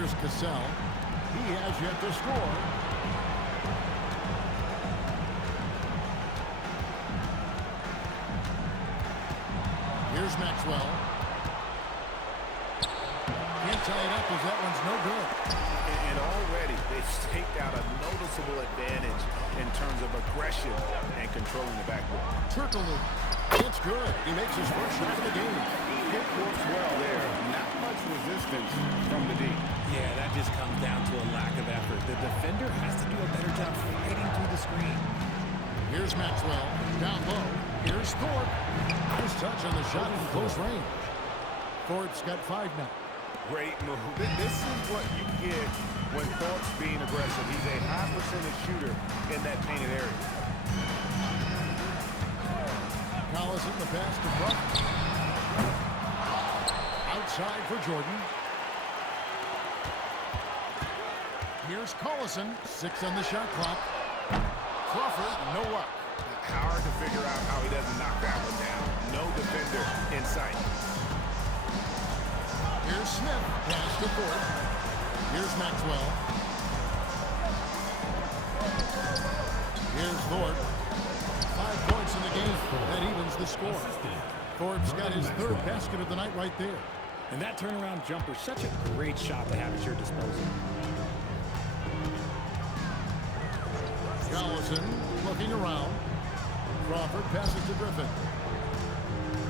Here's Cassell. He has yet to score. Here's Maxwell. Can't tie it up as that one's no good. And already they've staked out a noticeable advantage in terms of aggression and controlling the backboard. Turkoglu. It's good. He makes his first shot of the game. It works well there. Not much resistance from the D. Yeah, that just comes down to a lack of effort. The defender has to do a better job fighting through the screen. Here's Maxwell. Down low. Here's Thorpe. Nice touch on the shot from close range. Thorpe's got 5 now. Great move. This is what you get when Thorpe's being aggressive. He's a high percentage shooter in that painted area. Collison the pass to Buck. Outside for Jordan. Here's Collison. 6 on the shot clock. Crawford, no luck. Hard to figure out how he doesn't knock that one down. No defender in sight. Here's Smith. Pass to Thorpe. Here's Maxwell. Here's Thorpe. 5 points in the game. That evens the score. Thorpe's got his 3rd basket of the night right there. And that turnaround jumper, such a great shot to have at your disposal. Collison looking around. Crawford passes to Griffin.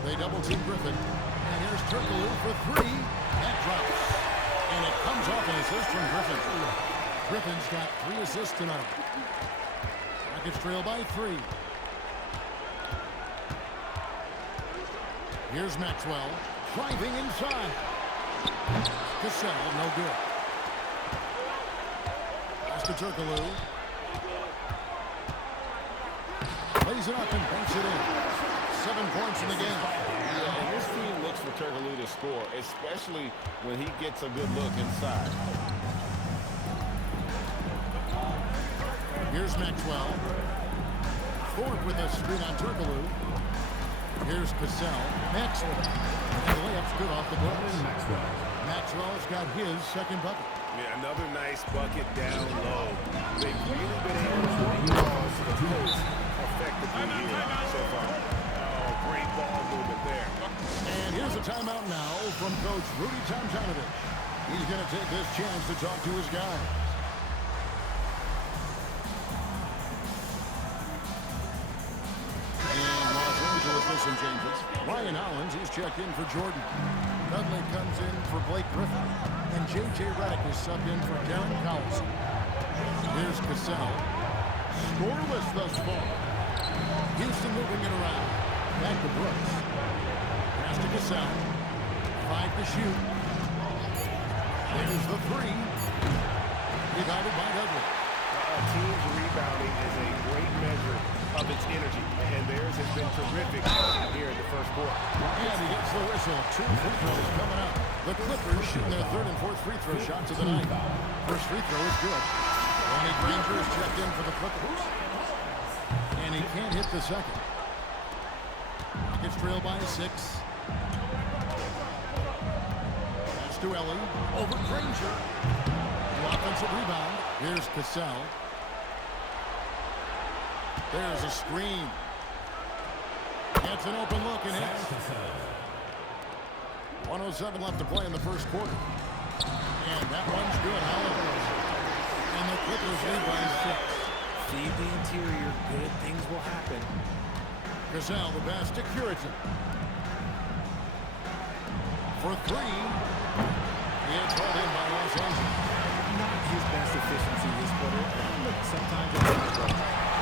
They double team Griffin. And here's Turkoglu for 3. That drops. And it comes off an assist from Griffin. Griffin's got 3 assists tonight. Rockets trail by 3. Here's Maxwell. Driving inside. Cassell, no good. Pass to Turkoglu. Plays it up and banks it in. 7 points in the game. And this team looks for Turkoglu to score, especially when he gets a good look inside. Here's Maxwell. Thorpe with a screen on Turkoglu. Here's Cassell. Maxwell. And the layup's good off the glass. Maxwell's got his 2nd bucket. Yeah, another nice bucket down low. They've really been able to work the balls to the post effectively here so far. Oh, great ball movement there. And here's a timeout now from Coach Rudy Tomjanovich. He's going to take this chance to talk to his guys. And Los Angeles with some changes. Ryan Hollins, he's checked in for Jordan. Dudley comes in for Blake Griffin. And J.J. Redick is subbed in for Darren Collison. Here's Cassell. Scoreless thus far. Houston moving it around. Back to Brooks. Pass to Cassell. 5 to shoot. There's the 3. Rebounded by Dudley. A team's rebounding is a great measure of its energy, and theirs has been terrific here in the first quarter. And he gets the whistle. 2 free throws coming up. The Clippers shooting their 3rd and 4th free throw shots of the night. First free throw is good. Ronnie Granger is checked in for the Clippers. And he can't hit the 2nd. Rockets trail by 6. Pass to Ellie. Over Granger. The offensive rebound. Here's Cassell. There's a screen. Gets an open look and hits. 1:07 left to play in the first quarter. And that one's good. And the Clippers lead by 6. Feed the interior. Good things will happen. Cassell, the pass to Curitan. For 3. He had called in by Los Angeles. Not his best efficiency this quarter. Look, sometimes it's difficult.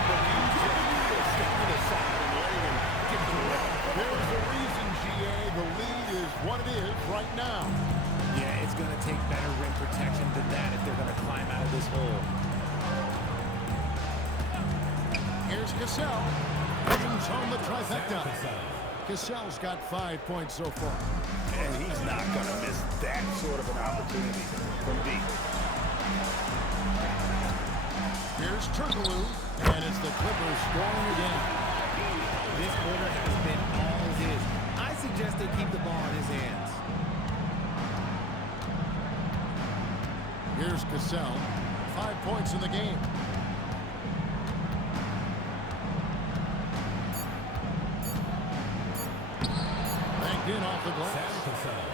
But he's just stepping aside and letting him get to the rim. There's a reason, GA. The lead is what it is right now. Yeah, it's going to take better rim protection than that if they're going to climb out of this hole. Here's Cassell. Brings home the trifecta. Cassell's got 5 points so far. And he's not going to miss that sort of an opportunity from deep. Here's Turkoglu. And it's the Clippers scoring again. This quarter has been all his. I suggest they keep the ball in his hands. Here's Cassell. 5 points in the game. Banked in off the glass.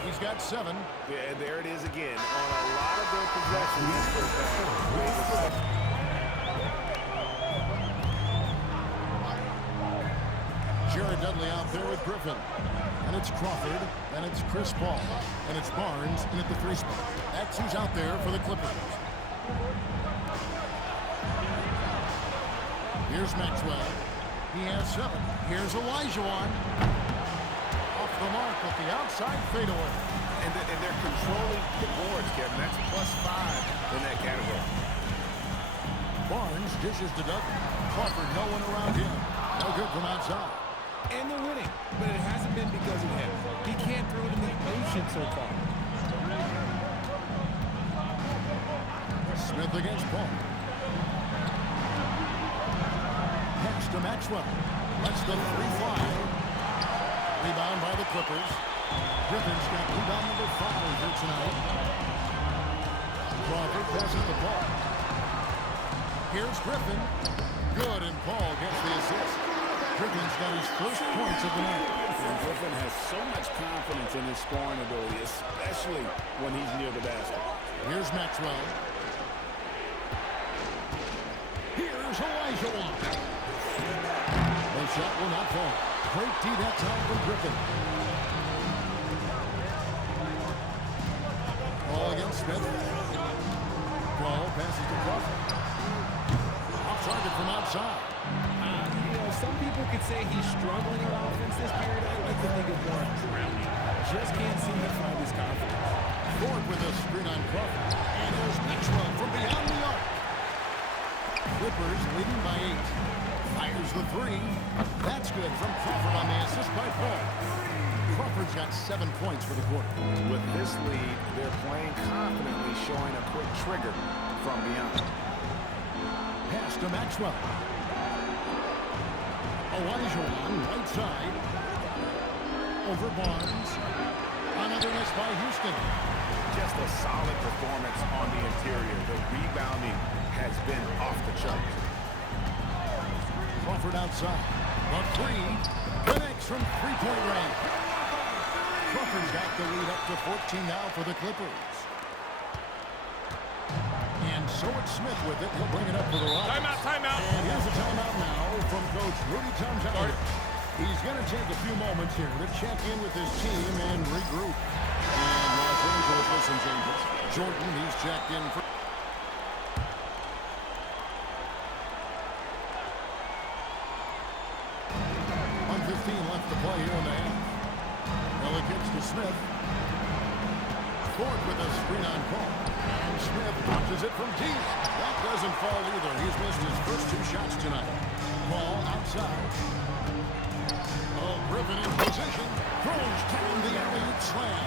He's got 7. Yeah, there it is again. On a lot of their possessions. Jared Dudley out there with Griffin. And it's Crawford. And it's Chris Paul. And it's Barnes in at the 3 spot. That's who's out there for the Clippers. Here's Maxwell. He has 7. Here's Olajuwon. Off the mark with the outside fadeaway. And they're controlling the boards, Kevin. That's +5 in that category. Barnes dishes to Dudley. Crawford, no one around him. No good from outside. And they're winning, but it hasn't been because of him. He can't throw it in the ocean so far. Smith against Paul. Pass to Maxwell. Lets the 3 fly. Rebound by the Clippers. Griffin's got rebound number 5 here tonight. Crawford passes the ball. Here's Griffin. Good, and Paul gets the assist. Griffin's got his first points of the night. And Griffin has so much confidence in his scoring ability, especially when he's near the basket. Here's Maxwell. Here's Olajuwon. The shot will not fall. Great D that time from Griffin. Ball against Smith. Ball passes to Crawford. Off target from outside. Some people could say he's struggling on offense this period. I like to think of more drowning. Just can't seem to find his confidence. Thorpe with a screen on Crawford. And there's Maxwell from beyond the arc. Clippers leading by 8. Fires the 3. That's good from Crawford on the assist by Paul. Crawford's got 7 points for the quarter. With this lead, they're playing confidently, showing a quick trigger from beyond. Pass to Maxwell. Olajuwon, right side. Over Barnes. Another miss by Houston. Just a solid performance on the interior. The rebounding has been off the charts. Crawford outside. A 3. Connects from 3-point range. Crawford's got the lead up to 14 now for the Clippers. And so it's Smith with it. He'll bring it up for the Rockets. Timeout, timeout. And here's a timeout now from Coach Rudy Tomjanovich. He's going to take a few moments here to check in with his team and regroup. And Los Angeles with some changes. Jordan, he's checked in for... 1:15 left to play here in the half. Well, it gets to Smith. Ford with a screen on Paul. And Smith launches it from deep. That doesn't fall either. He's missed his first 2 shots tonight. Paul outside. Oh, Griffin in position. Throws down the alley-oop slam.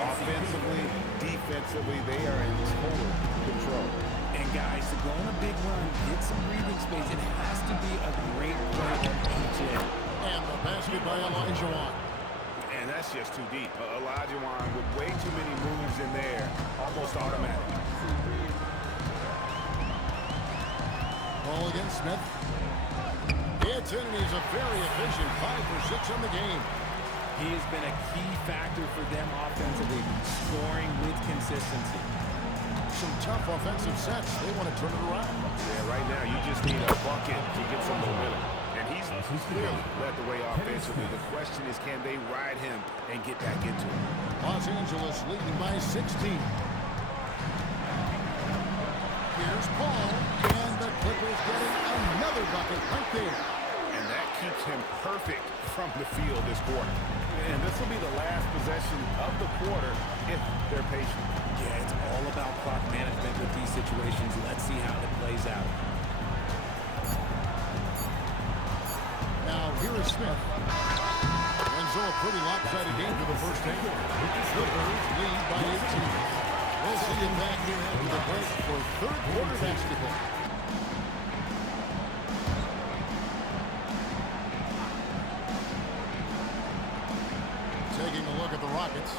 Offensively, defensively, they are in total control. And guys, to go on a big run, get some breathing space, it has to be a great play on each end. And the basket by Olajuwon. And that's just too deep. Olajuwon with way too many moves in there, almost automatic. Ball against Smith. It's in, and he's a very efficient 5 for 6 on the game. He has been a key factor for them offensively, scoring with consistency. Some tough offensive sets. They want to turn it around. Yeah, right now you just need a bucket to get some momentum. And he's clearly led the way offensively. The question is, can they ride him and get back into it? Los Angeles leading by 16. Here's Paul, and the Clippers getting another bucket right there. And that keeps him perfect from the field this quarter. And this will be the last possession of the quarter if they're patient. Yeah, it's all about clock management with these situations. Let's see how it plays out. Now, here is Smith. And so a pretty lopsided game for the first half. Clippers lead by 18. We'll see you back here after the break for third quarter basketball. Taking a look at the Rockets.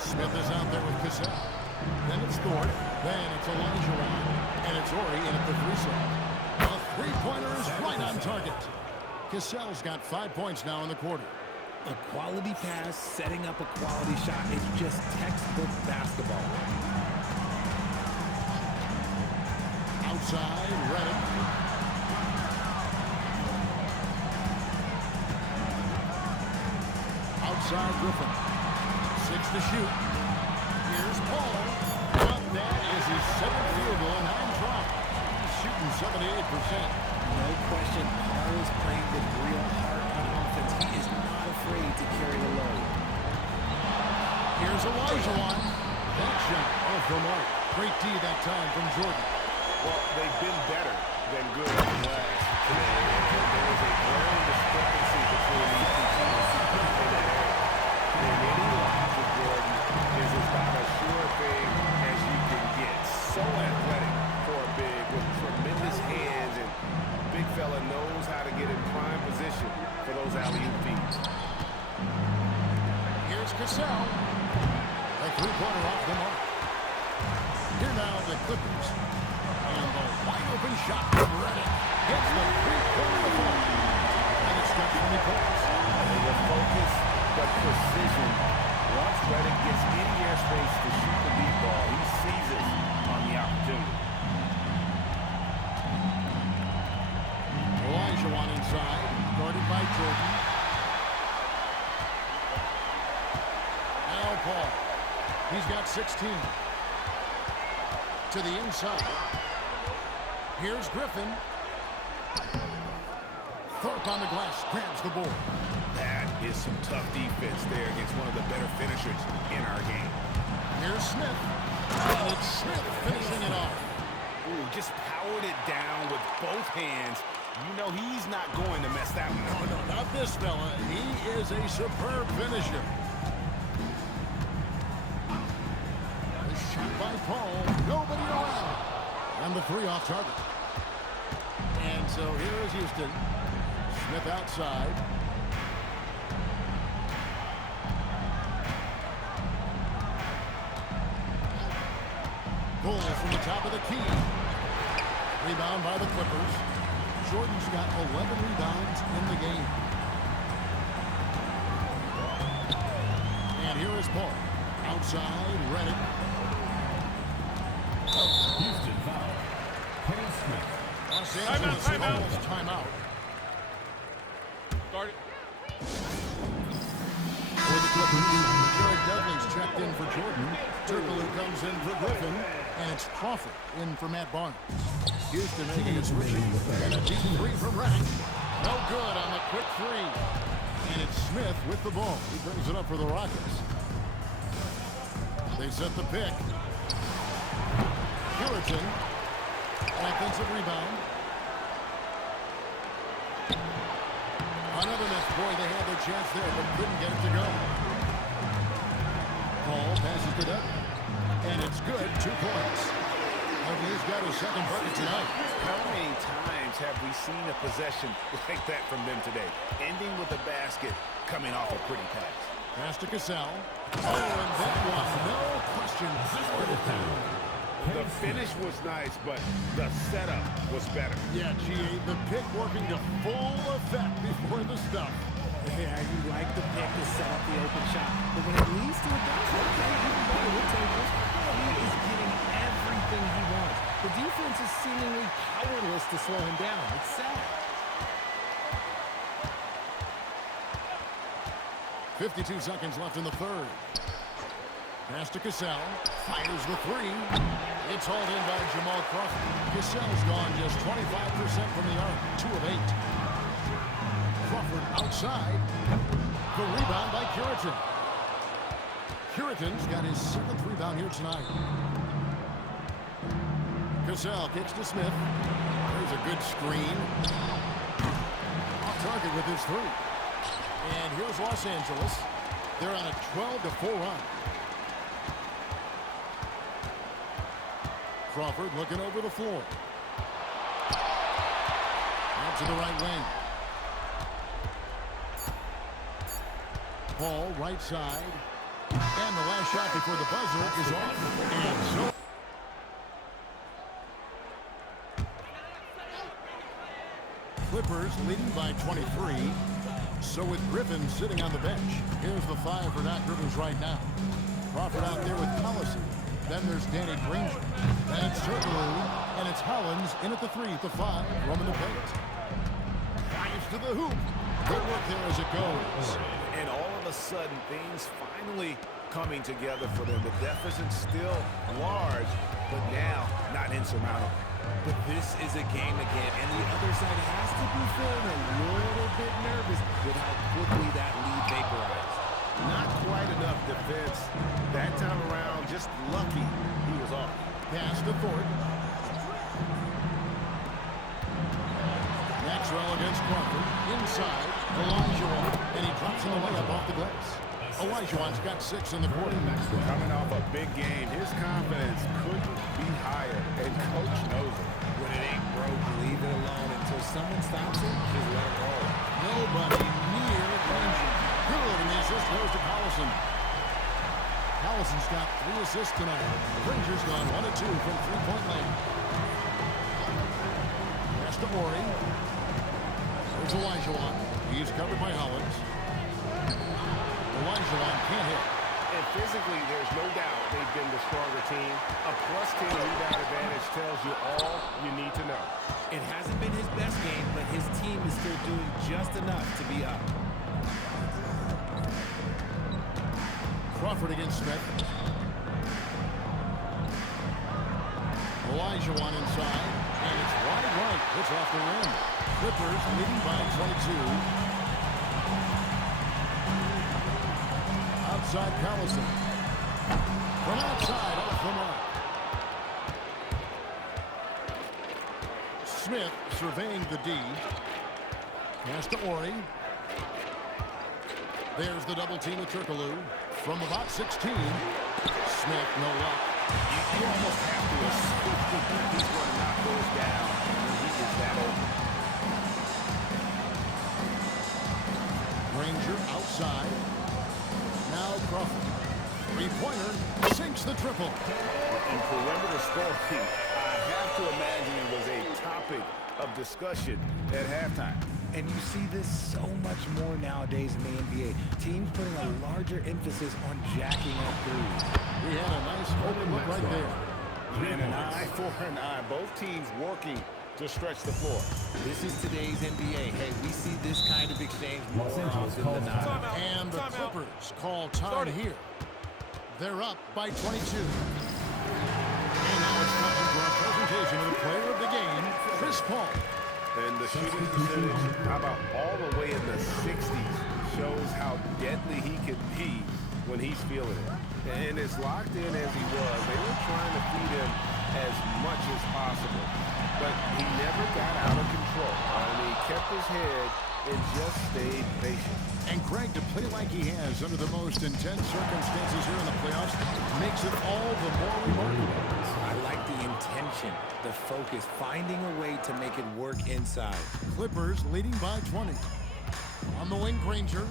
Smith is out there with Cassell. Then it's Thorpe. Then it's Olajuwon. And it's Ori in at the free throw. A three-pointer is right on target. Cassell's got 5 points now in the quarter. A quality pass, setting up a quality shot. It's just textbook basketball. Outside, Redick. Outside, Griffin. 6 to shoot. Here's Paul. But that is his 7th field goal, 9 drop. He's shooting 78%. No question, Paul is playing with real heart on offense. He is not afraid to carry the load. Here's Olajuwon. That shot off the mark. Great D that time from Jordan. Well, they've been better than good in the last today. And there is a glaring discrepancy between these two teams in that area. And any loss with Jordan is about as sure a thing as you can get. So athletic for a big with tremendous hands, and big fella knows how to get in prime position for those alley-oop feeds. Here's Cassell. A three-pointer off the mark. Here now the Clippers. And the wide-open shot from Redick gets the three-pointer to fall. And it's got 20 points. The focus, the precision. Once Redick gets any airspace to shoot the deep ball, he seizes on the opportunity. Olajuwon inside, guarded by Jordan. Now Paul. He's got 16. To the inside. Here's Griffin. Thorpe on the glass, grabs the board. That is some tough defense there against one of the better finishers in our game. Here's Smith. And it's Smith finishing it off. Ooh, just powered it down with both hands. You know he's not going to mess that one up. No, not this fella. He is a superb finisher. A shot by Paul. Nobody around. And the three off target. And so here is Houston. Smith outside. Bull from the top of the key. Rebound by the Clippers. Jordan's got 11 rebounds in the game. And here is Paul. Outside, Redick. Houston foul. Kenny Smith. Los Angeles calls timeout. Start it. For the Clippers, Jared Dudley's checked in for Jordan. Turkoglu comes in for Griffin. And it's Crawford in for Matt Barnes. Houston making a switch. And a deep three from Redick. No good on the quick three. And it's Smith with the ball. He brings it up for the Rockets. They set the pick. Puritan. Offensive rebound. Another miss. Boy, they had their chance there, but couldn't get it to go. Paul passes to Dudley. And it's good. 2 points. Dudley's got his second bucket tonight. How many times have we seen a possession like that from them today? Ending with a basket, coming off a pretty pass. Pass to Cassell. Oh, and that one, no question. The finish was nice, but the setup was better. Yeah, GA, the pick working to full effect before the stuff. Yeah, you like the pick to set up the open shot. But when it leads to a dunk, okay, even better. We'll take this. He is getting everything he wants. The defense is seemingly powerless to slow him down. It's sad. 52 seconds left in the third. Pass to Cassell. Fires the three. It's hauled in by Jamal Crawford. Cassell's gone just 25% from the arc. 2 of 8. Crawford outside. The rebound by Puritan. Puritan's got his 7th rebound here tonight. Cassell kicks to Smith. There's a good screen. Off target with his 3. And here's Los Angeles. They're on a 12-4 run. Crawford looking over the floor. Out to the right wing. Paul right side. And the last shot before the buzzer is off. And so Clippers leading by 23. So with Griffin sitting on the bench, here's the 5 for Doc Rivers right now. Crawford out there with Collison. Then there's Danny Granger. Then it's Turkoglu. And it's Hollins in at the 3 at the 5. Roman the paint. Drives to the hoop. Good work there as it goes. And all of a sudden, things finally coming together for them. The deficit's still large, but now not insurmountable. But this is a game again, and the other side has to be feeling a little bit nervous with how quickly that lead vaporized. Not quite enough defense. That time around, just lucky he was off. Pass to Thorpe. Maxwell against Crawford. Inside, Olajuwon, and he drops in the layup off the glass. Olajuwon's got 6 in the quarter. Coming off a big game, his confidence couldn't be higher, and Coach knows it. When it ain't broke, leave it alone until someone stops it, just let it roll. Nobody near Granger. Good, and the assist goes to Collison. Collison's got 3 assists tonight. Granger's gone 1 of 2 from three-point land. Pass to Ori. There's Olajuwon. He's covered by Hollins. Olajuwon can't hit. And physically, there's no doubt they've been the stronger team. A +10 rebound advantage tells you all you need to know. It hasn't been his best game, but his team is still doing just enough to be up. Crawford against Smith. Olajuwon inside, and it's wide right. It's off the rim. Clippers leading by 22. Outside Collison. From outside, off the mark. Smith surveying the D. Pass to Ori. There's the double team of Turkoglu. From about 16. Smith, no luck. You almost have to assume he's going to knock those down when he gets that open. Granger outside. Now Crawford. Three-pointer sinks the triple. In perimeter scoring, I have to imagine it was a topic of discussion at halftime. And you see this so much more nowadays in the NBA. Teams putting a larger emphasis on jacking up threes. We had a nice open look right there. And an eye for an eye. Both teams working to stretch the floor. This is today's NBA. Hey, we see this kind of exchange more often than not. And the Clippers call time here. They're up by 22. And now it's time for our presentation of the player of the game, Chris Paul. And the shooting percentage, how about all the way in the 60s, shows how deadly he could be when he's feeling it. And as locked in as he was, they were trying to feed him as much as possible. But he never got out of control. He kept his head and just stayed patient. And Greg, to play like he has under the most intense circumstances here in the playoffs makes it all the more remarkable. I like the intention, the focus, finding a way to make it work inside. Clippers leading by 20. On the wing, Granger.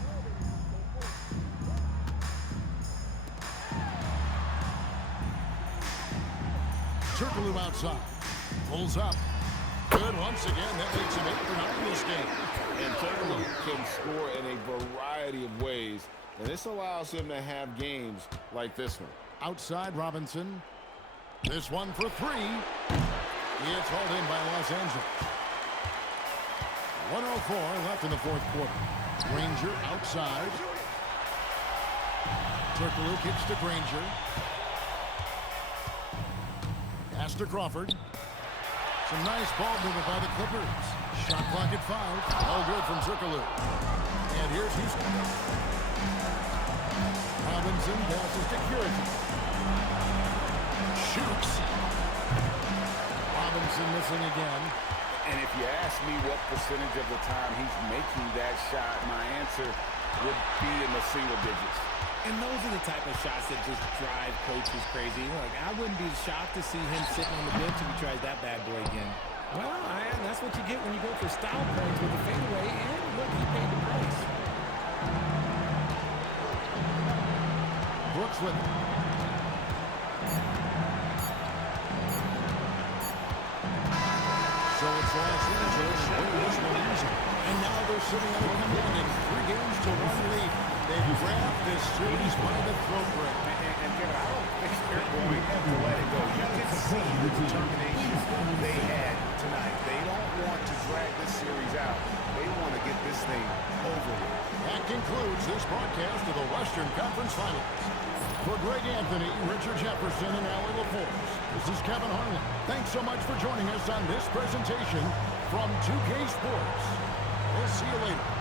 Turkoglu outside. Pulls up. Good once again. That makes him 8 for 9 in this game. And Turkoglu can score in a variety of ways. And this allows him to have games like this one. Outside Robinson. This one for 3. It's hauled in by Los Angeles. 1:04 left in the fourth quarter. Granger outside. Turkoglu kicks to Granger. Pass to Crawford. Some nice ball movement by the Clippers. Shot clock at 5. All good from Turkoglu. And here's Houston. Robinson passes to Curry. Shoots. Robinson missing again. And if you ask me what percentage of the time he's making that shot, my answer would be in the single digits. And those are the type of shots that just drive coaches crazy. Like, I wouldn't be shocked to see him sitting on the bench if he tries that bad boy again. Well, that's what you get when you go for style points with a fadeaway, and look, he paid the price. Brooks with it. So it's Los Angeles winning this one easy. And now they're sitting on a commanding 3 games to 1 lead. They've grabbed this series by the throat, Greg. And Kevin, I don't think they're going to let it go. You can see the determination they had tonight. They don't want to drag this series out. They want to get this thing over with. That concludes this broadcast of the Western Conference Finals. For Greg Anthony, Richard Jefferson, and Allie LaForce, this is Kevin Harlan. Thanks so much for joining us on this presentation from 2K Sports. We'll see you later.